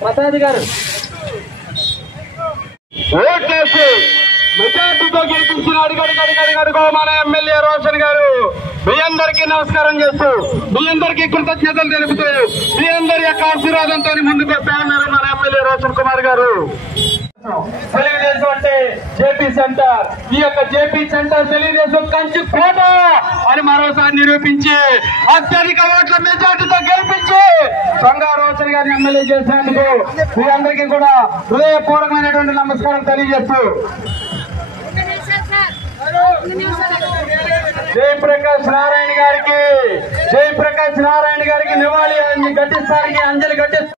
ప్రసాద్ గారు ఓట్లేసి మెజార్టీతో గెలిపించిన అడుగడుగో మన ఎమ్మెల్యే రోషన్ గారు మీ అందరికీ నమస్కారం చేస్తూ మీ అందరికీ కృతజ్ఞతలు తెలుపుతూ మీ అందరి యొక్క ఆశీర్వాదంతో ముందుకు వస్తా ఉన్నారు మన ఎమ్మెల్యే రోషన్ కుమార్ గారు. తెలుగుదేశం అంటే జేపీ సెంటర్, ఈ యొక్క జేపీ సెంటర్ తెలుగుదేశం కంచి కోట అని మరోసారి నిరూపించి అత్యధిక ఓట్ల మెజార్టీతో గెలిపించి బంగారు రోషన్ గారిని ఎమ్మెల్యే చేసినందుకు మీ అందరికీ కూడా హృదయపూర్వకమైనటువంటి నమస్కారం తెలియజేస్తూ జయప్రకాష్ నారాయణ గారికి నివాళి ఘటిస్తానికి అంజలి ఘటిస్తారు.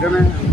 Gonna